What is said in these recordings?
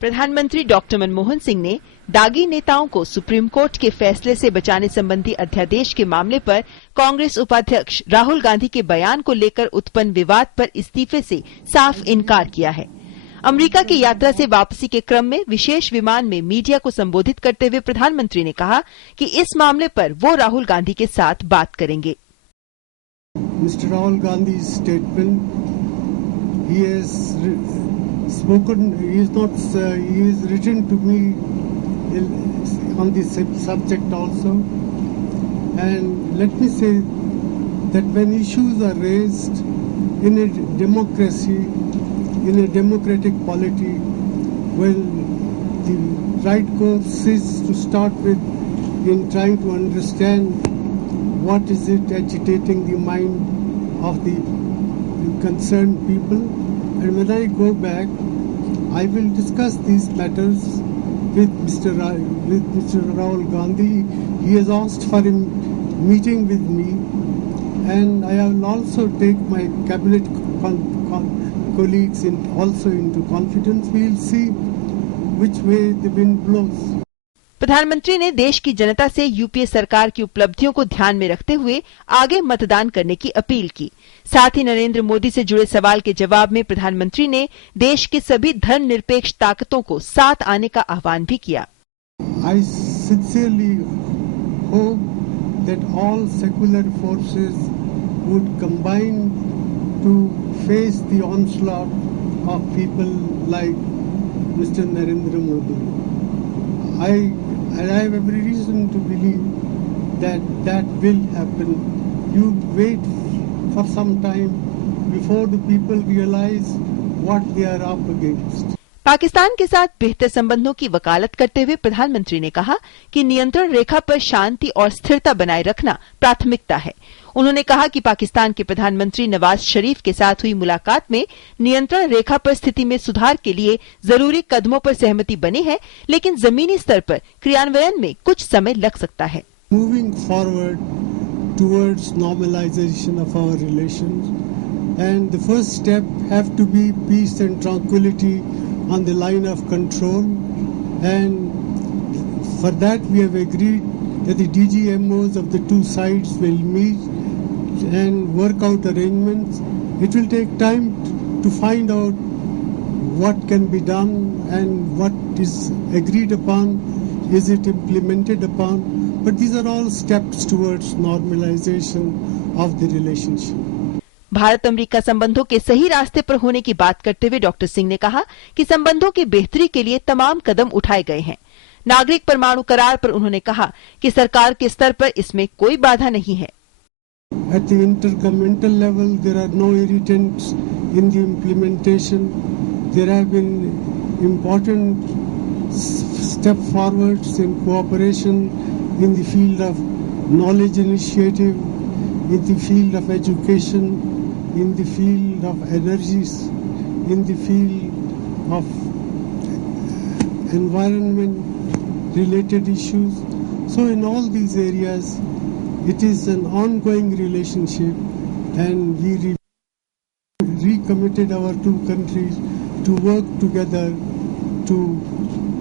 प्रधानमंत्री डॉक्टर मनमोहन सिंह ने दागी नेताओं को सुप्रीम कोर्ट के फैसले से बचाने संबंधी अध्यादेश के मामले पर कांग्रेस उपाध्यक्ष राहुल गांधी के बयान को लेकर उत्पन्न विवाद पर इस्तीफे से साफ इनकार किया है। अमेरिका की यात्रा से वापसी के क्रम में विशेष विमान में मीडिया को संबोधित करते हुए प्रधानमंत्री ने कहा कि इस मामले पर वो राहुल गांधी के साथ बात करेंगे। Mister Rahul Gandhi statement, he has spoken, he is written to me on this subject also, and let me say that when issues are raised in a democracy, in a democratic polity, well, the right course is to start with in trying to understand what is it agitating the mind of the concerned people. And when I go back, I will discuss these matters with Mr. Rahul Gandhi. He has asked for a meeting with me, and I will also take my cabinet colleagues also into confidence. We will see which way the wind blows. प्रधानमंत्री ने देश की जनता से UPA सरकार की उपलब्धियों को ध्यान में रखते हुए आगे मतदान करने की अपील की। साथ ही नरेंद्र मोदी से जुड़े सवाल के जवाब में प्रधानमंत्री ने देश के सभी धर्मनिरपेक्ष ताकतों को साथ आने का आह्वान भी किया। I sincerely hope that all secular forces would combine to face the onslaught of people like Mr. Narendra Modi. I have every reason to believe that will happen. You wait for some time before the people realize what they are up against. Pakistan के साथ बेहतर संबंधों की वकालत करते हुए प्रधानमंत्री ने कहा कि नियंत्रण रेखा पर शांति और स्थिरता बनाए रखना प्राथमिकता है। उन्होंने कहा कि पाकिस्तान के प्रधानमंत्री नवाज शरीफ के साथ हुई मुलाकात में नियंत्रण रेखा पर स्थिति में सुधार के लिए जरूरी कदमों पर सहमति बनी है, लेकिन जमीनी स्तर पर क्रियान्वयन में कुछ समय लग सकता है। Moving forward towards normalization of our relations, and the first step have to be peace and tranquility on the line of control, and for that we have agreed that the DGMOs of the two sides will meet and work out arrangements. It will take time to find out what can be done and what is agreed upon, is it implemented upon, but these are all steps towards normalization of the relationship. Bharat America संबंधों के सही रास्ते पर होने की बात करते हुए डॉक्टर सिंह ने कहा कि संबंधों की बेहतरी के लिए तमाम कदम उठाए गए हैं। नागरिक परमाणु करार पर उन्होंने कहा कि सरकार के स्तर पर इसमें कोई बाधा नहीं है। At the intergovernmental level, there are no irritants in the implementation. There have been important step forwards in cooperation in the field of knowledge initiative, in the field of education, in the field of energies, in the field of environment related issues. So in all these areas, it is an ongoing relationship, and we recommitted our two countries to work together to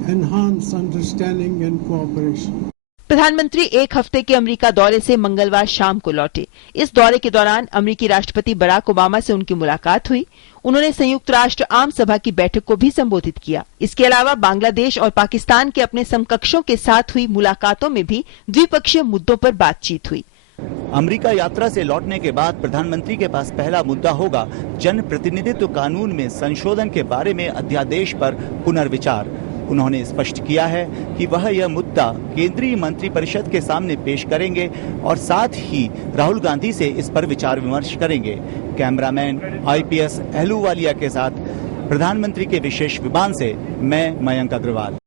enhance understanding and cooperation. प्रधानमंत्री एक हफ्ते के America दौरे से मंगलवार शाम को लौटे। इस दौरे के दौरान अमेरिकी राष्ट्रपति बराक ओबामा से उनकी मुलाकात हुई। उन्होंने संयुक्त राष्ट्र आम सभा की बैठक को भी संबोधित किया। इसके अलावा बांग्लादेश और पाकिस्तान के अपने समकक्षों के साथ हुई मुलाकातों में भी द्विपक्षीय मुद्दों पर बातचीत हुई। अमेरिका यात्रा से लौटने के बाद प्रधानमंत्री के पास पहला मुद्दा होगा जन प्रतिनिधित्व कानून में संशोधन के बारे में अध्यादेश पर पुनर्विचार। उन्होंने स्पष्ट किया है कि वह यह मुद्दा केंद्रीय मंत्रिपरिषद के सामने पेश करेंगे और साथ ही राहुल गांधी से इस पर विचार विमर्श करेंगे। कैमरामैन IPS अहलूवालिया के साथ प्रधानमंत्री के विशेष विमान से मैं मयंक अग्रवाल।